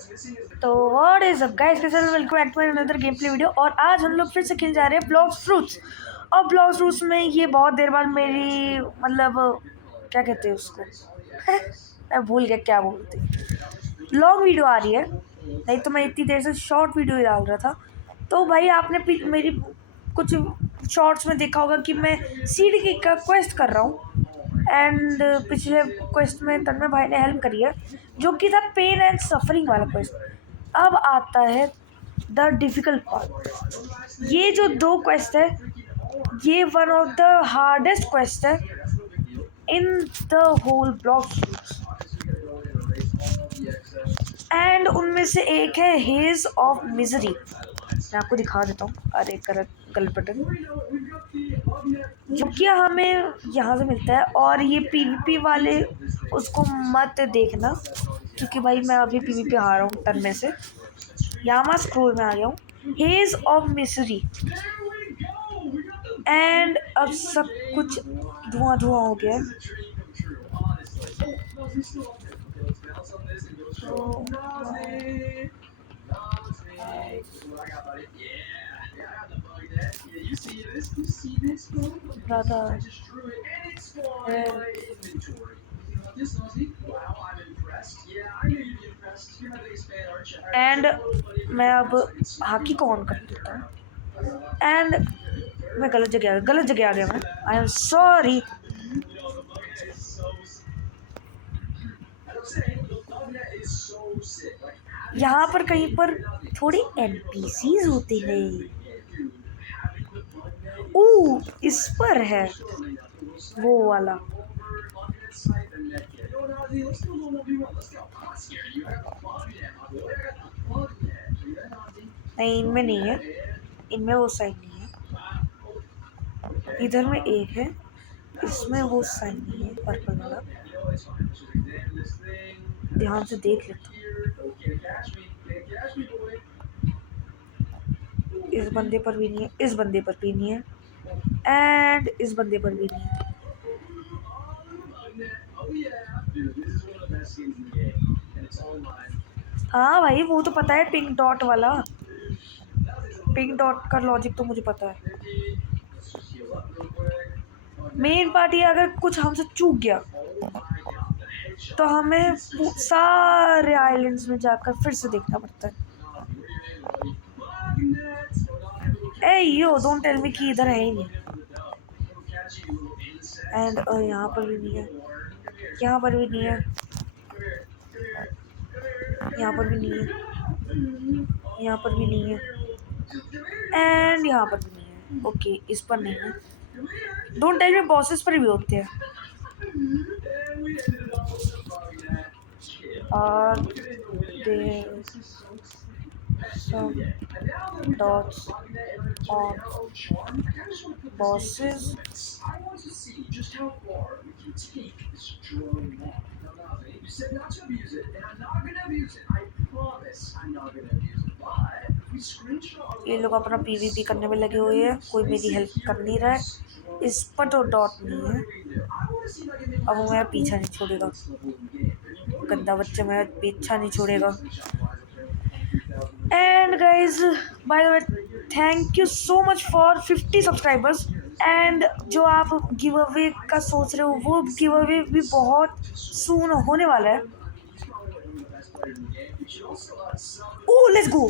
तो what is up guys, कैसे हैं? Welcome back to another game play video. और आज हम लोग फिर से खेलने जा रहे हैं ब्लॉक्स फ्रूट्स। और ब्लॉक्स फ्रूट्स में ये बहुत देर बाद मेरी मतलब क्या कहते हैं उसको मैं भूल गया क्या बोलते हैं। लॉन्ग वीडियो आ रही है, नहीं तो मैं इतनी देर से शॉर्ट वीडियो ही डाल रहा था। तो भाई आपने मेरी कुछ शॉर्ट्स में देखा होगा कि मैं सीडी की का क्वेस्ट कर रहा हूँ। एंड पिछले क्वेस्ट में तन्मय भाई ने हेल्प करी है, जो कि था पेन एंड सफरिंग वाला क्वेस्ट। अब आता है द डिफिकल्ट पार्ट। ये जो दो क्वेस्ट है, ये one of the hardest quest है in the whole block. And उनमें से एक है हेज ऑफ मिजरी। मैं आपको दिखा देता हूँ। अरे गलत बटन। जो कि हमें यहाँ से मिलता है। और ये पीवीपी वाले उसको मत देखना, क्योंकि भाई मैं अभी पीवीपी हार रहा हूँ टर्न में से। यहाँ मैं स्क्रोल में आ गया हूँ। Hedge of Misri. एंड अब सब कुछ धुआं धुआं हो गया है। एंड मैं अब हाकी को ऑन कर देता हूँ। एंड मैं गलत जगह आ गया मैं। I am sorry. यहाँ पर कहीं पर थोड़े एनपीसीज होते हैं। इस पर है वो वाला। नहीं, इनमें नहीं है, इनमें वो साइन नहीं है। इधर में एक है, इसमें वो साइन नहीं है, पर्पल वाला। ध्यान से देख लेता हूँ। इस बंदे पर भी नहीं है, इस बंदे पर भी नहीं है, एंड इस बंदे पर भी नहीं है। हाँ भाई, वो तो पता है, पिंक डॉट वाला। पिंक डॉट का लॉजिक तो मुझे पता है। मेन पार्ट ये, अगर कुछ हमसे चूक गया तो हमें सारे आइलैंड्स में जाकर फिर से देखना पड़ता है। यो डोंट टेल मी कि इधर है ही नहीं। एंड यहाँ पर भी नहीं है, यहाँ पर भी नहीं है, यहाँ पर भी नहीं है, यहाँ पर भी नहीं है, एंड यहाँ पर भी नहीं है। ओके, इस पर नहीं है। डोंट टेल मी बॉसेस पर भी होते हैं। और some dots on bosses. ये लोग अपना पीवीपी करने में लगे हुए हैं, कोई मेरी हेल्प कर नहीं रहा है। इस पर तो डॉट नहीं है। अब वो मेरा पीछा नहीं छोड़ेगा, गंदा बच्चा मेरा पीछा नहीं छोड़ेगा। And guys, by the way, thank you so much for 50 subscribers. And जो आप गिव अवे का सोच रहे हो, वो गिव अवे भी बहुत सून होने वाला है। Let's go.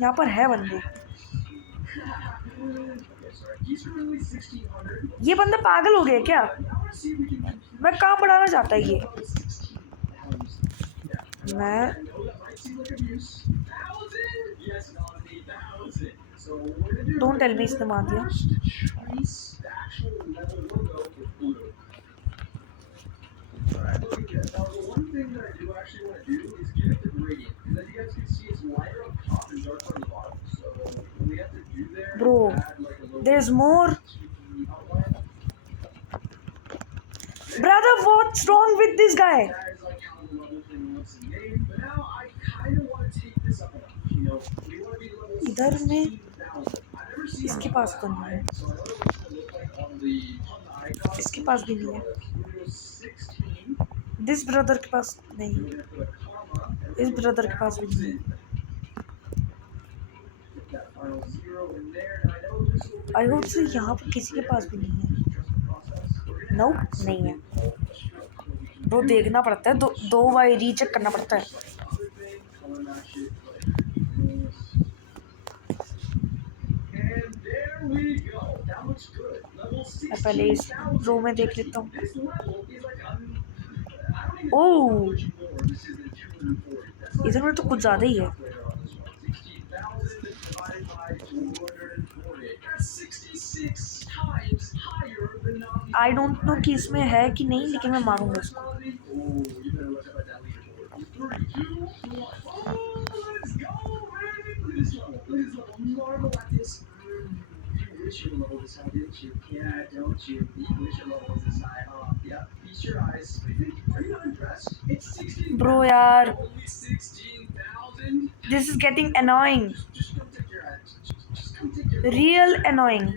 यहाँ पर है बंदे। ये बंदा पागल हो गया क्या? मैं कहाँ बढ़ाना चाहता है ये? मैं डोंट टेल मी इसने मार दिया। Bro, there's more. Brother, what's wrong with this guy? इधर में इसके पास तो नहीं है, इसके पास भी नहीं है, दिस ब्रदर के पास नहीं है। इस ब्रदर के पास भी नहीं है। आई होप से यहाँ पर किसी के पास भी नहीं है। नो नहीं है। वो देखना पड़ता है, दो बार रीचेक करना पड़ता है। मैं पहले इस रो में देख लेता हूँ। ओह, इधर में तो कुछ ज़्यादा ही है। आई डोंट नो कि इसमें है कि नहीं, लेकिन मैं मारूंगा इसको। ब्रो यार, this is getting annoying, real annoying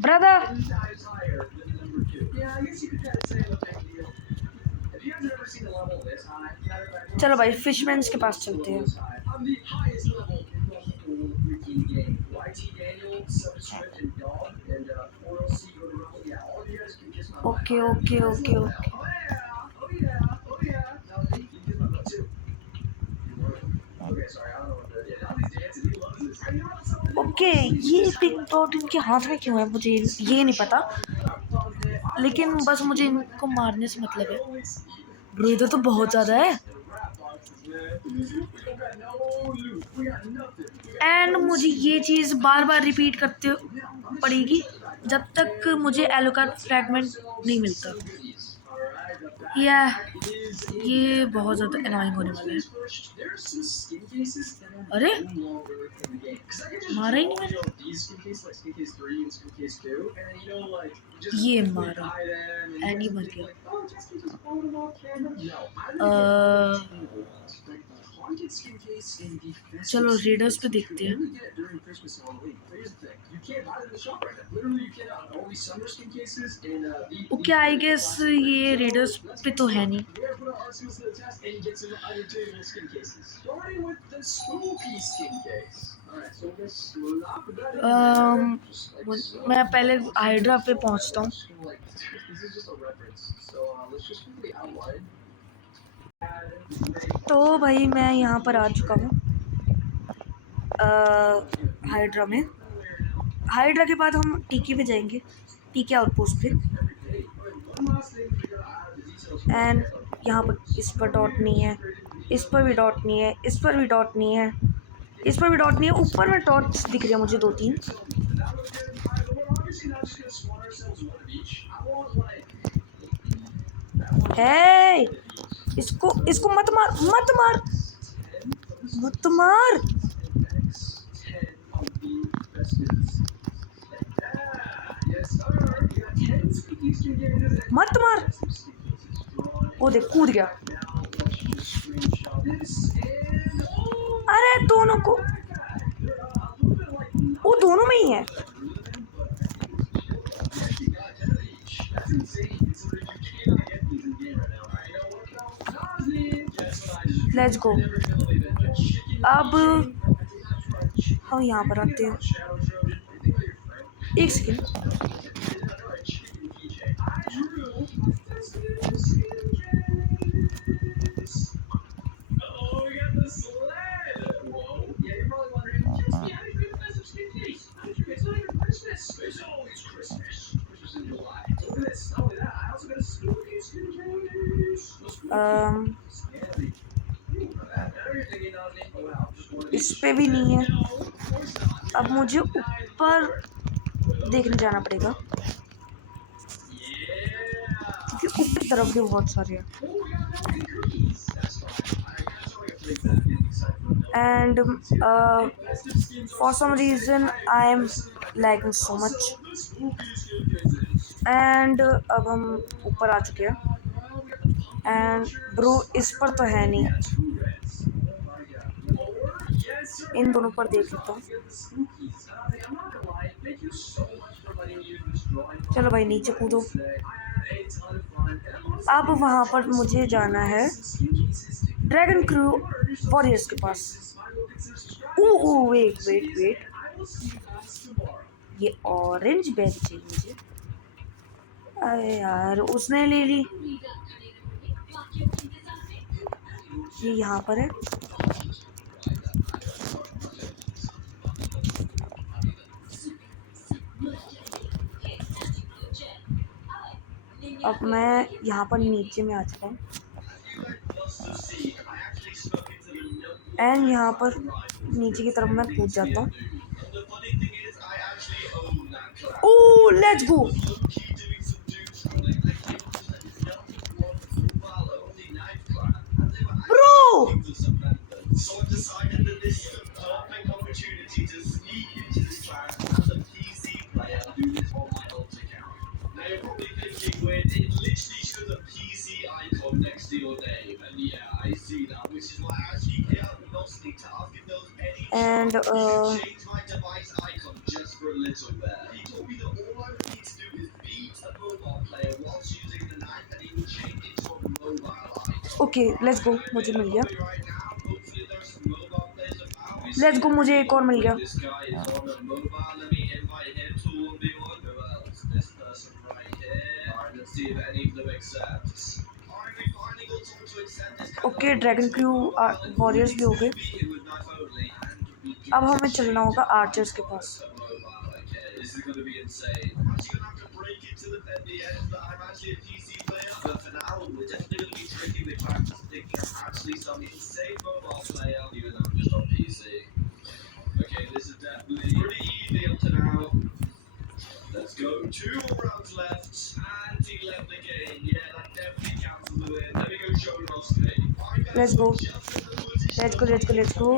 brother. चलो भाई फिशमैन्स के पास चलते हैं। Okay okay okay okay okay. ये पिंक डॉट इनके हाथ में क्यों है मुझे ये नहीं पता, लेकिन बस मुझे इनको मारने से मतलब है। ब्रो इधर तो बहुत ज़्यादा है, एंड मुझे ये चीज़ बार बार रिपीट करते पड़ेगी जब तक मुझे एलोकार्ड फ्रैगमेंट नहीं मिलता। ये बहुत ज़्यादा अनोइंग होने वाला है। अरे मारा ही नहीं मैंने, ये मारा एंड ये मर गया। चलो रेडर्स पे देखते हैं। ओके आई गेस ये रेडर्स पे तो है नहीं। मैं पहले हाइड्रा पे पहुंचता हूँ। तो भाई मैं यहाँ पर आ चुका हूँ हाइड्रा में। हाइड्रा के बाद हम टीके पे जाएंगे, टीके आउटपोस्ट पे। एंड यहाँ पर इस पर डॉट नहीं है, इस पर भी डॉट नहीं है, इस पर भी डॉट नहीं है, इस पर भी डॉट नहीं है। ऊपर में डॉट्स दिख रहे हैं मुझे 2-3। है इसको मत मार मत मार मत मार। मत मार। वो देख कूद गया। अरे दोनों को, वो दोनों में ही है। Let's go. अब हम यहाँ पर आते हैं। एक सेकेंड, इस पे भी नहीं है। अब मुझे ऊपर देखने जाना पड़ेगा क्योंकि ऊपर तरफ भी बहुत सारे हैं। And for some reason I am lagging so much. And अब हम ऊपर आ चुके हैं। एंड ब्रो इस पर तो है नहीं, इन दोनों पर देख लेता हूँ। चलो भाई नीचे कूदो। अब वहाँ पर मुझे जाना है ड्रैगन क्रू वॉरियर्स के पास। वेट वेट वेट, ये ऑरेंज बेरी चाहिए मुझे। अरे यार उसने ले ली। ये यहाँ पर है। अब मैं यहाँ पर नीचे में आ चुका हूँ एंड यहाँ पर नीचे की तरफ मैं कूद जाता हूँ। ओह let's go. Bro and okay let's go, मुझे मिल गया। लेट्स गो, मुझे एक और मिल गया। ओके ड्रैगन क्रू वॉरियर्स भी हो गए। अब हमें चलना होगा आर्चर्स के पास। Let's go let's go let's go let's go.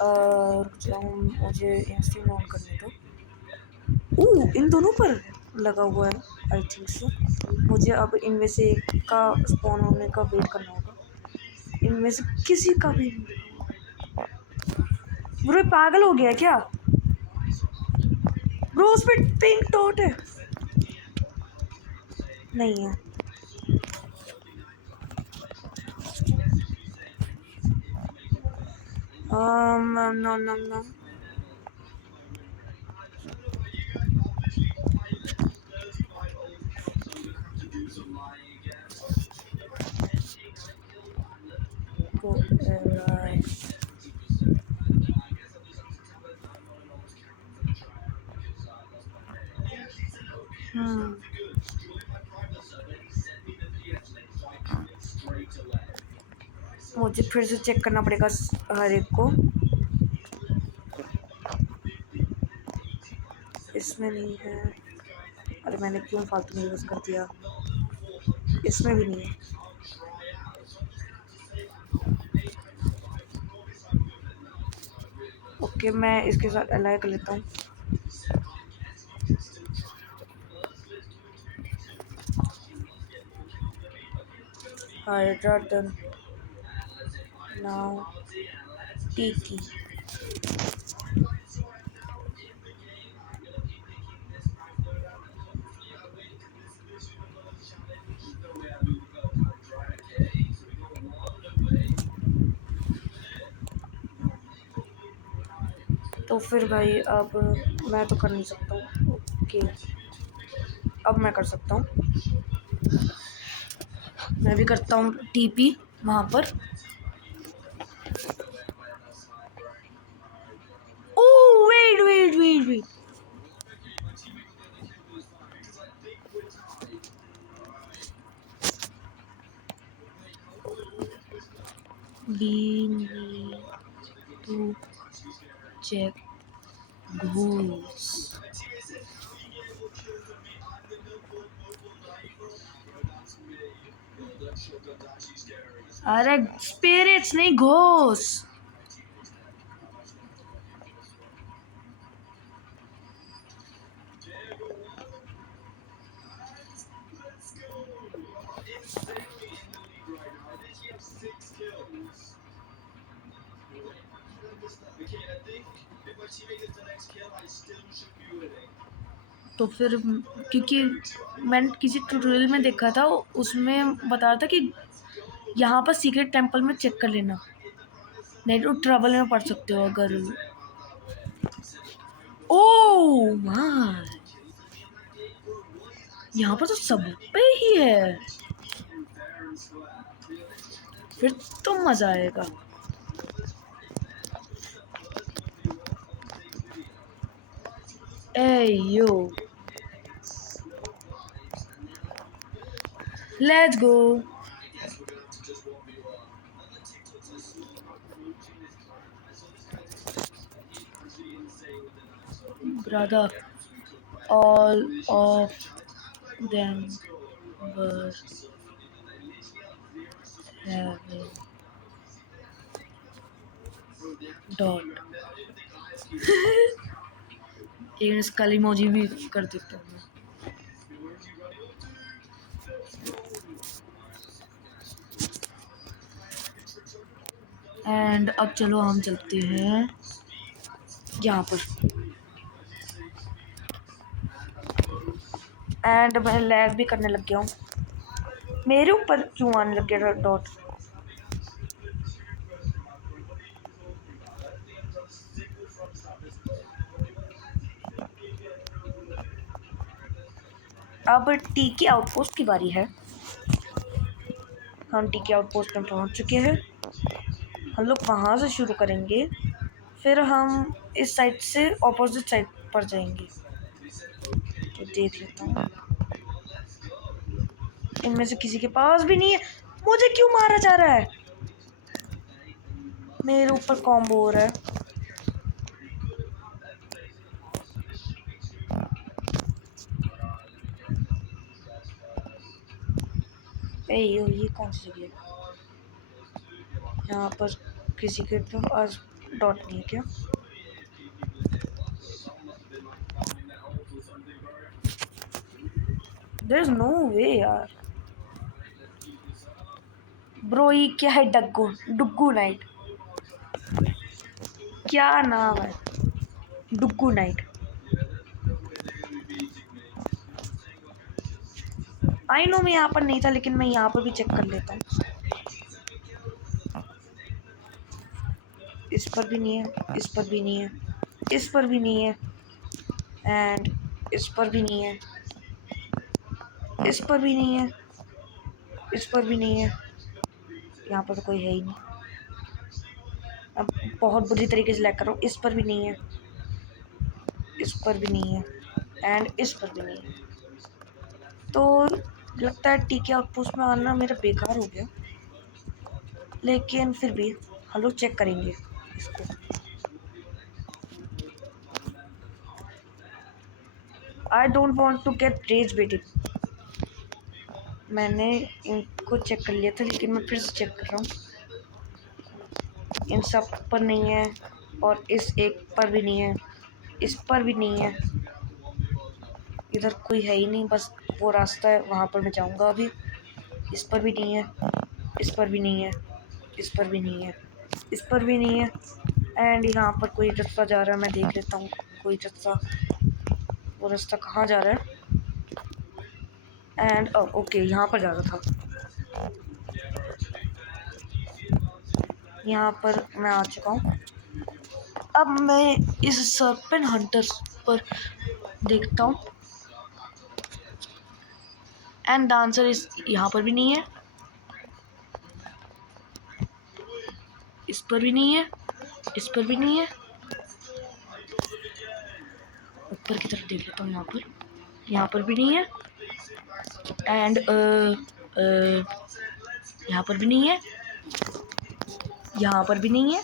रुक जाओ, मुझे इंस्टीम ऑन करने दो। इन दोनों पर लगा हुआ है आई थिंक सो। मुझे अब इनमें से एक का स्पॉन होने का वेट करना होगा। इनमें से किसी का भी। ब्रो पागल हो गया क्या? ब्रो उस पे पिंक डॉट है। नहीं है। No no no. मुझे फिर से चेक करना पड़ेगा हर एक को। इसमें नहीं है। अरे मैंने क्यों फालतू में यूज़ कर दिया। इसमें भी नहीं है। ओके मैं इसके साथ अलाइ कर लेता हूँ। Hydra done. नाउ टीकी। तो फिर भाई अब मैं तो कर नहीं सकता हूँ। ओके अब मैं कर सकता हूँ। मैं भी करता हूँ टीपी वहाँ पर। Oh wait wait wait wait. We need to check goals. अरे स्पिरिट्स नहीं घोस। तो फिर क्योंकि मैंने किसी ट्यूटोरियल में देखा था, उसमें बता रहा था कि यहाँ पर सीक्रेट टेम्पल में चेक कर लेना, नहीं तो ट्रबल में पड़ सकते हो अगर। ओह माय, यहाँ पर तो सब पे ही है, फिर तो मजा आएगा। Ay yo, let's go. Brother, all of them were having dot। एक इसका इमोजी भी कर देता हूँ। एंड अब चलो हम चलते हैं यहाँ पर। एंड मैं लैग भी करने लग गया हूँ। मेरे ऊपर क्यों आने लग गया डॉट? अब टी के आउटपोस्ट की बारी है। हम टी के आउटपोस्ट में पहुंच चुके हैं। हम लोग वहाँ से शुरू करेंगे, फिर हम इस साइड से ऑपोजिट साइड पर जाएंगे। तो देख लेता हूँ, इनमें से किसी के पास भी नहीं है। मुझे क्यों मारा जा रहा है? मेरे ऊपर कॉम्बो हो रहा है। ये कौन सी जगह है? यहाँ पर किसी के पास डॉट नहीं है क्या? देयर इज नो वे यार। ब्रो ये क्या है? डुग्गू नाइट, क्या नाम है? डुग्गू नाइट। आई नो मैं यहाँ पर नहीं था, लेकिन मैं यहाँ पर भी चेक कर लेता हूँ। इस पर भी नहीं है, इस पर भी नहीं है, इस पर भी नहीं है, एंड इस पर भी नहीं है, इस पर भी नहीं है, इस पर भी नहीं है। यहाँ पर तो कोई है ही नहीं। अब बहुत बुरी तरीके से लैग कर रहा हूँ। इस पर भी नहीं है, इस पर भी नहीं है, एंड इस पर भी नहीं है। तो लगता है टी के आउटपोस्ट में आना मेरा बेकार हो गया, लेकिन फिर भी हम लोग चेक करेंगे इसको। I don't want to get rage baiting. मैंने इनको चेक कर लिया था, लेकिन मैं फिर से चेक कर रहा हूँ। इन सब पर नहीं है, और इस एक पर भी नहीं है, इस पर भी नहीं है। इधर कोई है ही नहीं, बस वो रास्ता है, वहाँ पर मैं जाऊँगा अभी। इस पर भी नहीं है, इस पर भी नहीं है, इस पर भी नहीं है, इस पर भी नहीं है। एंड यहाँ पर कोई रास्ता जा रहा है, मैं देख लेता हूँ कोई रास्ता। वो रास्ता कहाँ जा रहा है? एंड ओके, यहाँ पर जा रहा था। यहाँ पर मैं आ चुका हूँ। अब मैं इस सर्पेंट हंटर्स पर देखता हूँ, एंड द आंसर इस यहाँ पर भी नहीं है, इस पर भी नहीं है, इस पर भी नहीं है। ऊपर की तरफ देख लेता हूँ, यहाँ पर भी नहीं है, एंड यहाँ पर भी नहीं है, यहाँ पर भी नहीं है।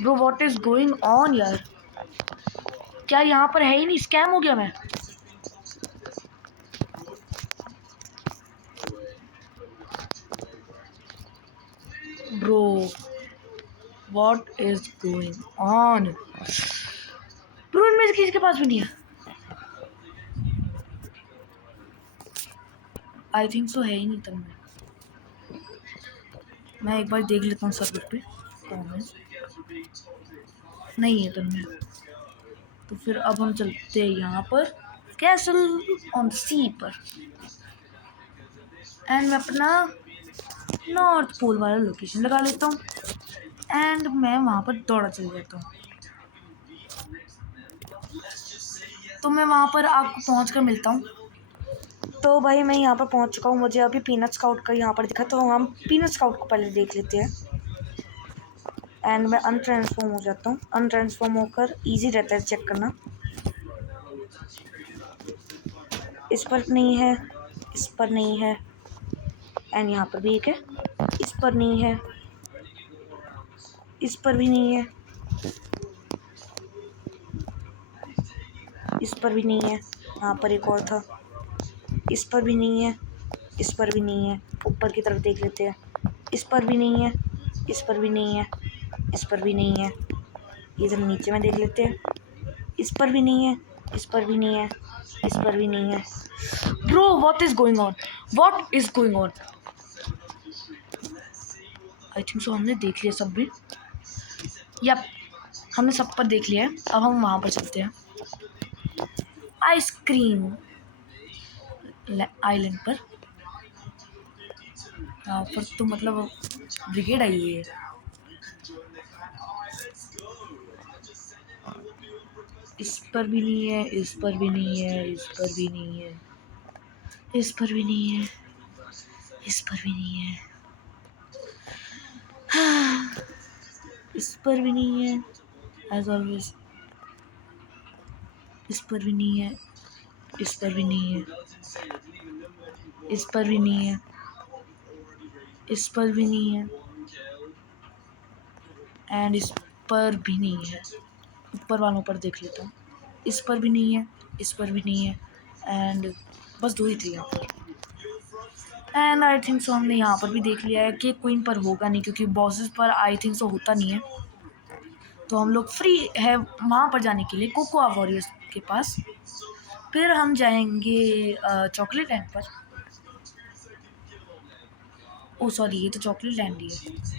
Bro what is going on यार? क्या यहाँ पर है ही नहीं? स्कैम हो गया मैं? Bro what is going on? Bro इनमें से किसी के पास भी नहीं है। आई थिंक सो है ही नहीं तब में। मैं एक बार देख लेता हूँ सर्वर पे कौन है। नहीं है तब में। तो फिर अब हम चलते हैं यहाँ पर कैसल ऑन द सी पर, एंड मैं अपना नॉर्थ पोल वाला लोकेशन लगा लेता हूँ एंड मैं वहाँ पर दौड़ा चल जाता हूँ। तो मैं वहाँ पर आपको पहुँच कर मिलता हूँ। तो भाई मैं यहाँ पर पहुँच चुका हूँ, मुझे अभी पीनट स्काउट का यहाँ पर दिखा, तो हम पीनट स्काउट को पहले देख लेते हैं। एंड मैं अनट्रांसफॉर्म हो जाता हूँ, अनट्रांसफॉर्म होकर इजी रहता है चेक करना। इस पर नहीं है, इस पर नहीं है, एंड यहाँ पर भी एक है, इस पर नहीं है, इस पर भी नहीं है, इस पर भी नहीं है, यहाँ पर एक और था, इस पर भी नहीं है, इस पर भी नहीं है। ऊपर की तरफ देख लेते हैं, इस पर भी नहीं है, इस पर भी नहीं है, इस पर भी नहीं है। इधर नीचे में देख लेते हैं, इस पर भी नहीं है, इस पर भी नहीं है, इस पर भी नहीं है। Bro what is going on, what is going on. I think so हमने देख लिया सब भी, यप हमने सब पर देख लिया है। अब हम वहाँ पर चलते हैं आइसक्रीम आइलैंड पर। यहाँ पर तो मतलब ब्रिगेड आई है। इस पर भी नहीं है, इस पर भी नहीं है, इस पर भी नहीं है, इस पर भी नहीं है, इस पर भी नहीं है, इस पर भी नहीं है, एज ऑलवेज। इस पर भी नहीं है, इस पर भी नहीं है, इस पर भी नहीं है, इस पर भी नहीं है, एंड इस पर भी नहीं है। ऊपर वालों पर देख लेता हूँ, इस पर भी नहीं है, इस पर भी नहीं है, एंड बस दो ही थे यहाँ पर। एंड आई थिंक सो हमने यहाँ पर भी देख लिया है कि क्वीन पर होगा नहीं, क्योंकि बॉसेस पर आई थिंक सो होता नहीं है। तो हम लोग फ्री है वहाँ पर जाने के लिए, कोकोआ वॉरियर्स के पास। फिर हम जाएंगे चॉकलेट लैंड पर। ओ सॉरी, ये तो चॉकलेट लैंड ही है।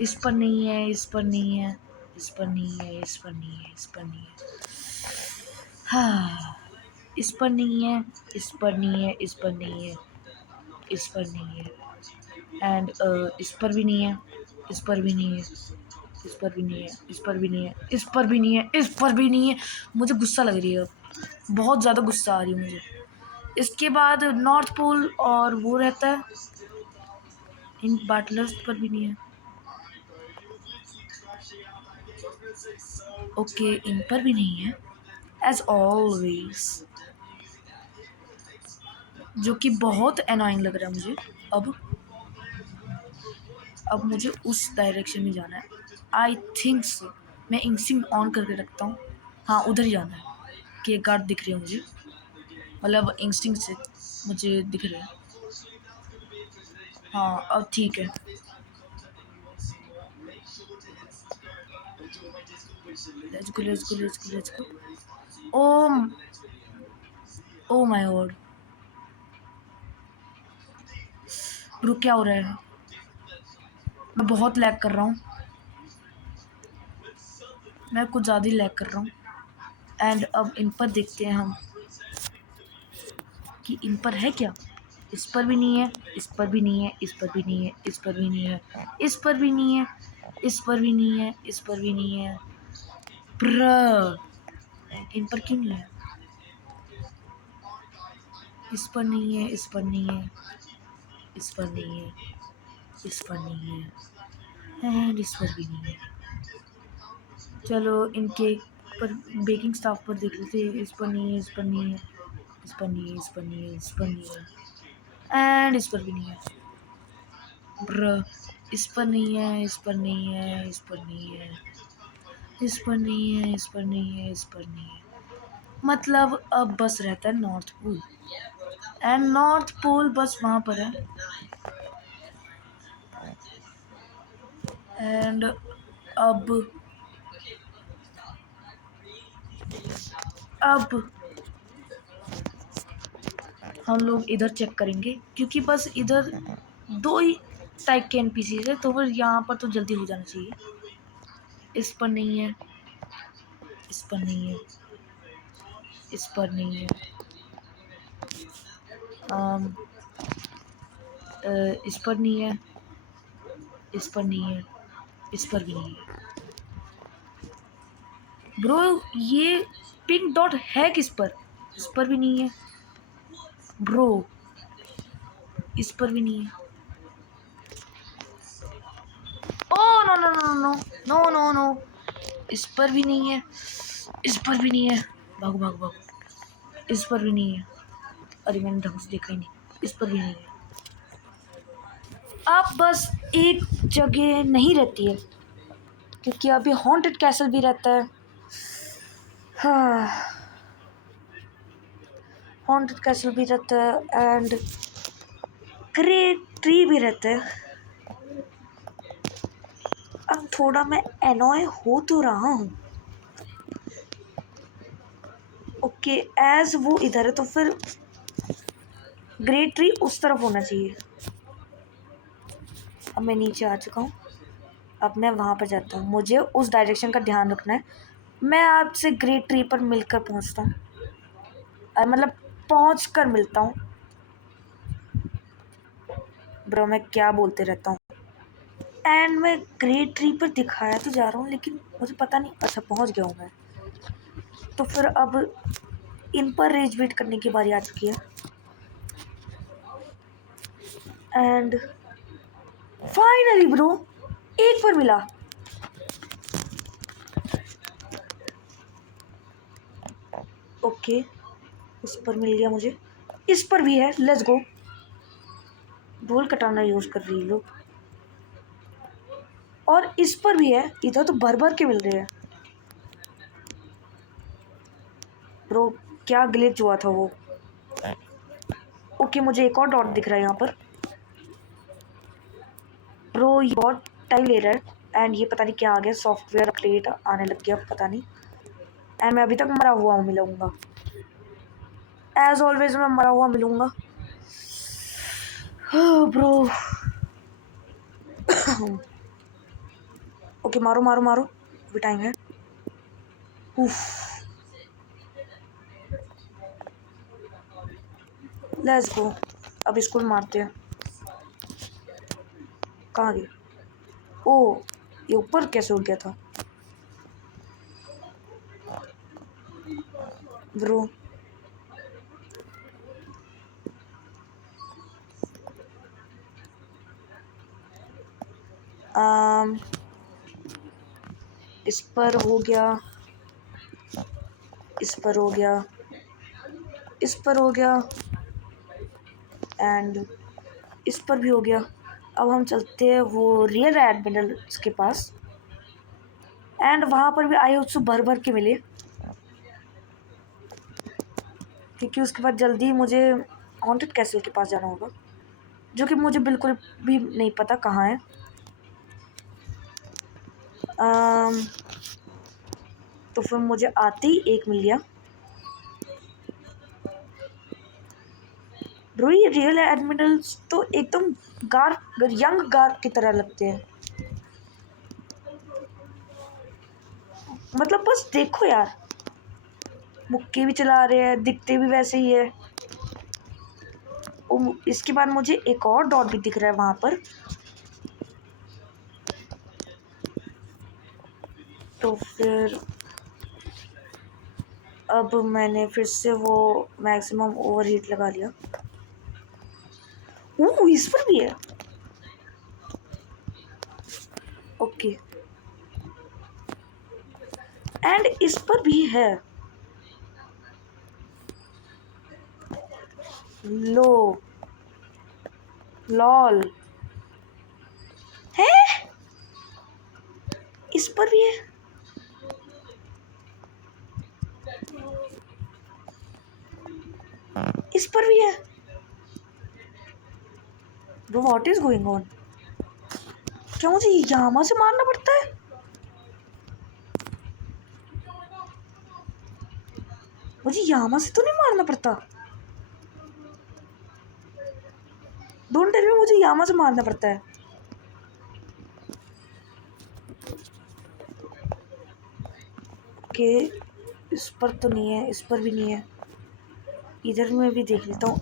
इस पर नहीं है, इस पर नहीं है, इस पर नहीं है, इस पर नहीं है, इस पर नहीं है, हाँ इस पर नहीं है, इस पर नहीं है, इस पर नहीं है, इस पर नहीं है, एंड इस पर भी नहीं है, इस पर भी नहीं है, इस पर भी नहीं है, इस पर भी नहीं है, इस पर भी नहीं है, इस पर भी नहीं है। मुझे गुस्सा लग रही है, बहुत ज़्यादा गुस्सा आ रही है मुझे। इसके बाद नॉर्थ पोल और वो रहता है, इन बाटलर्स पर भी नहीं है। ओके इन पर भी नहीं है एज ऑलवेज, जो कि बहुत एनोइंग लग रहा है मुझे। अब मुझे उस डायरेक्शन में जाना है, आई थिंक सो। मैं इंस्टिंक्ट ऑन करके रखता हूँ, हाँ उधर ही जाना है, कि एक गार्ड दिख रहे हैं मुझे, मतलब इंस्टिंक्ट से मुझे दिख रहे हैं। हाँ अब ठीक है। Let's go let's go let's go let's go. Oh my God bro, क्या हो रहा है? मैं बहुत लैग कर रहा हूँ, मैं कुछ ज़्यादा ही लैग कर रहा हूँ। एंड अब इन पर देखते हैं हम कि इन पर है क्या। इस पर भी नहीं है, इस पर भी नहीं है, इस पर भी नहीं है, इस पर भी नहीं है, इस पर भी नहीं है, इस पर भी नहीं है, इस पर भी नहीं है। ब्र इन पर क्यों नहीं है? इस पर नहीं है, इस पर नहीं है, इस पर नहीं है, इस पर नहीं है, एंड इस पर भी नहीं है। चलो इनके पर बेकिंग स्टाफ पर देख लेते हैं। इस पर नहीं है, इस पर नहीं है, इस पर नहीं है, इस पर नहीं है, इस पर नहीं है, एंड इस पर भी नहीं है। ब्र इस पर नहीं है, इस पर नहीं है, इस पर नहीं है, इस पर नहीं है, इस पर नहीं है, इस पर नहीं है। मतलब अब बस रहता है north pole, and north pole बस वहाँ पर है। एंड अब हम लोग इधर चेक करेंगे, क्योंकि बस इधर दो ही टाइप के एनपीसी है, तो फिर यहाँ पर तो जल्दी हो जाना चाहिए। इस पर नहीं है, इस पर नहीं है, इस पर नहीं है, इस पर नहीं है, इस पर नहीं है, इस पर भी नहीं है। ब्रो ये पिंक डॉट है किस पर? इस पर भी नहीं है ब्रो, इस पर भी नहीं है। Oh no no no no no no no, इस पर भी नहीं है, इस पर भी नहीं है। भागो भागो भागो, इस पर भी नहीं है। अरे मैंने ढंग से देखा ही नहीं, इस पर भी नहीं है। आप बस एक जगह नहीं रहती है, क्योंकि अभी हॉन्टेड कैसल भी रहता है, हाँ हॉन्टेड कैसल भी रहता है एंड ग्रे ट्री भी रहता है। अब थोड़ा मैं एनॉय हो तो रहा हूँ। ओके एज वो इधर है तो फिर ग्रे ट्री उस तरफ होना चाहिए। अब मैं नीचे आ चुका हूँ, अब मैं वहाँ पर जाता हूँ, मुझे उस डायरेक्शन का ध्यान रखना है। मैं आपसे ग्रे ट्री पर मिलकर पहुँचता हूँ, मतलब पहुँच कर मिलता हूँ। ब्रो मैं क्या बोलते रहता हूँ। एंड मैं ग्रे ट्री पर दिखाया तो जा रहा हूँ, लेकिन मुझे पता नहीं। अच्छा पहुँच गया हूँ मैं, तो फिर अब इन पर रेज वेट करने की बारी आ चुकी है। एंड फाइनली ब्रो एक पर मिला। ओके उस पर मिल गया मुझे, इस पर भी है, लेट्स गो। ढोल कटाना यूज कर रही लोग, और इस पर भी है। इधर तो भर भर के मिल रहे हैं ब्रो, क्या ग्लिच हुआ था वो। ओके मुझे एक और डॉट दिख रहा है यहाँ पर। ब्रो ये बहुत टाइम ले रहा है, एंड ये पता नहीं क्या आ गया, सॉफ्टवेयर अपडेट आने लग गया पता नहीं। एंड मैं अभी तक मरा हुआ हूँ, मिलूंगा एज ऑलवेज, मैं मरा हुआ मिलूंगा ब्रो। ओके मारो मारो मारो, अभी टाइम है। लेट्स गो, अब इसको भी मारते हैं। कहाँ गया? ओ ये ऊपर कैसे उड़ गया था ब्रो? इस पर हो गया, इस पर हो गया, इस पर हो गया, एंड इस पर भी हो गया। अब हम चलते हैं वो रियल एडमिरल्स के पास, एंड वहाँ पर भी आयोत्सु भर भर के मिले, क्योंकि उसके बाद जल्दी मुझे हॉन्टेड कैसल के पास जाना होगा, जो कि मुझे बिल्कुल भी नहीं पता कहाँ है। तो फिर मुझे आते ही एक मिल गया। ब्रो ये रियल एडमिरल्स तो एकदम गार यंग गार की तरह लगते हैं, मतलब बस देखो यार, मुक्के भी चला रहे हैं, दिखते भी वैसे ही है। इसके बाद मुझे एक और डॉट भी दिख रहा है वहां पर, तो फिर अब मैंने फिर से वो मैक्सिमम ओवरहीट लगा लिया। इस पर भी है, ओके एंड इस पर भी है। लो लॉल है, इस पर भी है। इस पर भी है। Bro what is going on? क्या मुझे यामा से मारना पड़ता है? मुझे यामा से तो नहीं मारना पड़ता। डोंट टेल मी मुझे यामा से मारना पड़ता है। ओके इस पर तो नहीं है, इस पर भी नहीं है, इधर में भी देख लेता हूँ,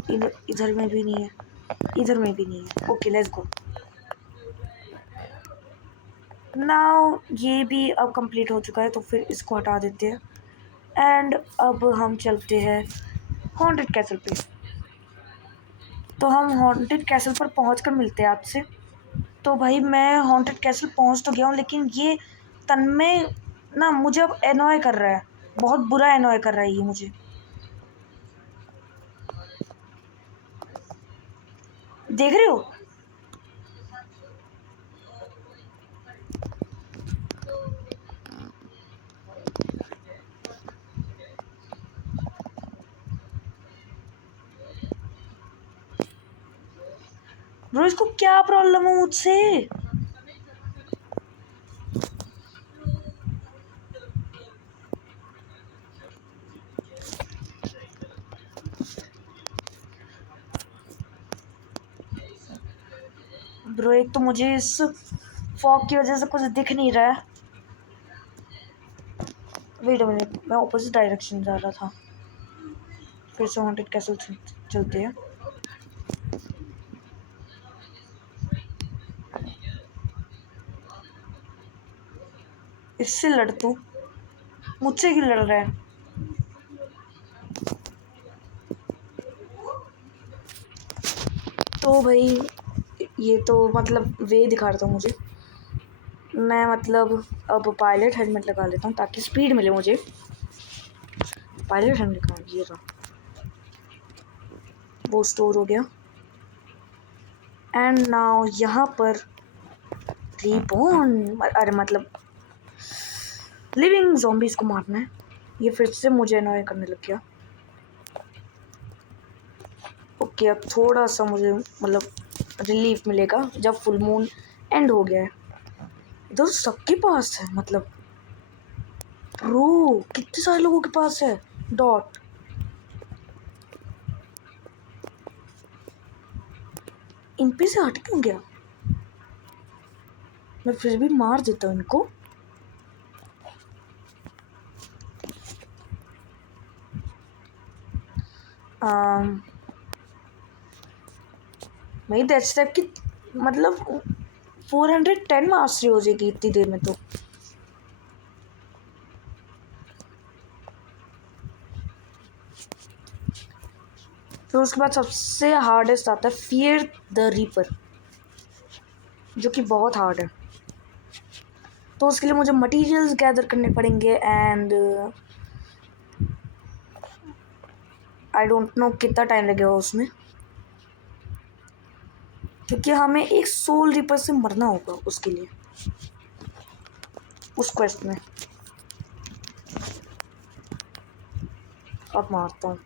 इधर में भी नहीं है, इधर में भी नहीं है। Okay let's go. नाउ ये भी अब कंप्लीट हो चुका है, तो फिर इसको हटा देते हैं एंड अब हम चलते हैं हॉन्टेड कैसल पे। तो हम हॉन्टेड कैसल पर पहुँच कर मिलते हैं आपसे। तो भाई मैं हॉन्टेड कैसल पहुँच तो गया हूँ, लेकिन ये तन्मय ना मुझे अब एनॉय कर रहा है, बहुत बुरा एनॉय कर रहा है ये मुझे। देख रहे हो? ब्रो इसको क्या प्रॉब्लम है मुझसे? ब्रो एक तो मुझे इस फॉग की वजह से कुछ दिख नहीं रहा है। वेट अ मिनट, मैं ऑपोजिट डायरेक्शन जा रहा था। फिर से हॉन्टेड कैसल चलते हैं। इससे लड़ तू, मुझसे क्यों लड़ रहा है? तो भाई ये तो मतलब वे दिखा रहा था मुझे। मैं मतलब अब पायलट हेलमेट लगा लेता हूँ ताकि स्पीड मिले मुझे। पायलट हेलमेट कहाँ ये रहा, वो स्टोर हो गया। एंड नाउ यहाँ पर रिबॉर्न, अरे मतलब लिविंग ज़ॉम्बीज़ को मारना है। ये फिर से मुझे अनॉय करने लग गया। ओके अब थोड़ा सा मुझे मतलब रिलीफ मिलेगा जब फुल मून एंड हो गया है। इधर सबके पास है, मतलब ब्रो कितने सारे लोगों के पास है डॉट। इन पे से हट क्यों गया? मैं फिर भी मार देता हूँ इनको। मेरी डेथ स्टेप की मतलब 410 मास्टरी हो जाएगी इतनी देर में। तो फिर उसके बाद सबसे हार्डेस्ट आता है फियर द रीपर, जो कि बहुत हार्ड है। तो उसके लिए मुझे मटेरियल्स गैदर करने पड़ेंगे एंड आई डोंट नो कितना टाइम लगेगा उसमें, क्योंकि हमें एक सोल रीपर से मरना होगा उसके लिए, उस क्वेस्ट में। अब मारता हूँ।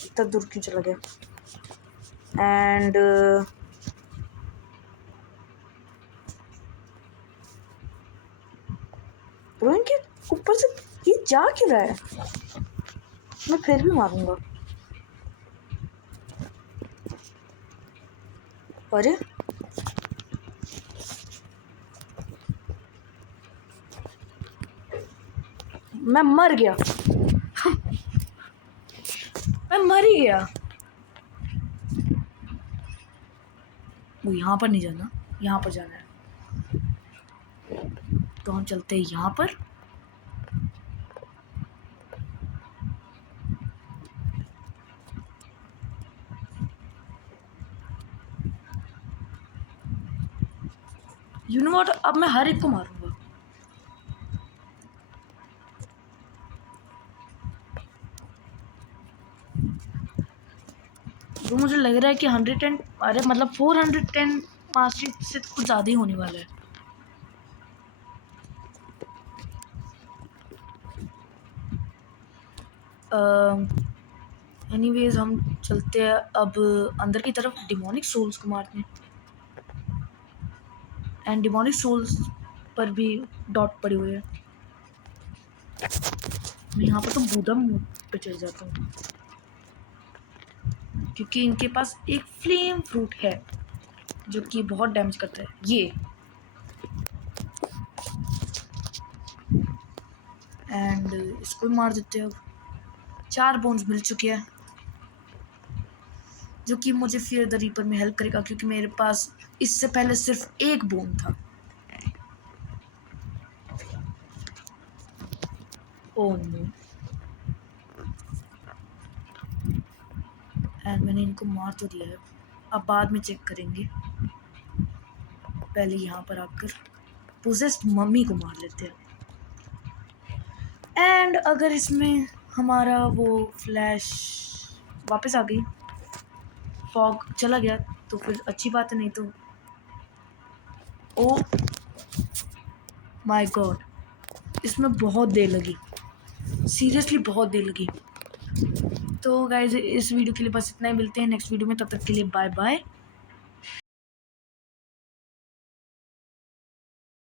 इतना दूर क्यों चला गया? एंड इनके ऊपर से ये जा क्यों रहा है? मैं फिर भी मारूंगा। अरे मैं मर गया। मैं मर ही गया। वो यहाँ पर नहीं जाना, यहाँ पर जाना है। तो हम चलते हैं यहाँ पर। यू नो व्हाट, अब मैं हर एक को मारूंगा। तो मुझे लग रहा है कि 110 अरे मतलब 410 मास्टरी से कुछ ज़्यादा ही होने वाला है। एनीवेज हम चलते हैं अब अंदर की तरफ डिमोनिक सोल्स को मारने। एंड डिमोनिक सोल्स पर भी डॉट पड़ी हुई है। मैं यहाँ पर तो बूढ़ा पे चढ़ जाता हूँ, क्योंकि इनके पास एक फ्लेम फ्रूट है। जो कि बहुत डैमेज करता है। ये एंड इसको भी मार देते हैं। अब 4 बोन्स मिल चुके हैं, जो कि मुझे फियर द रीपर में हेल्प करेगा, क्योंकि मेरे पास इससे पहले सिर्फ 1 बोन था। Oh no. एंड मैंने इनको मार तो दिया है, अब बाद में चेक करेंगे। पहले यहाँ पर आकर पोजेस्ड मम्मी को मार लेते हैं। एंड अगर इसमें हमारा वो फ्लैश वापस आ गई, फॉग चला गया, तो फिर अच्छी बात है, नहीं तो ओ माय गॉड, इसमें बहुत देर लगी, सीरियसली बहुत देर लगी। तो गाइज इस वीडियो के लिए बस इतना ही, मिलते हैं नेक्स्ट वीडियो में, तब तक के लिए बाय बाय।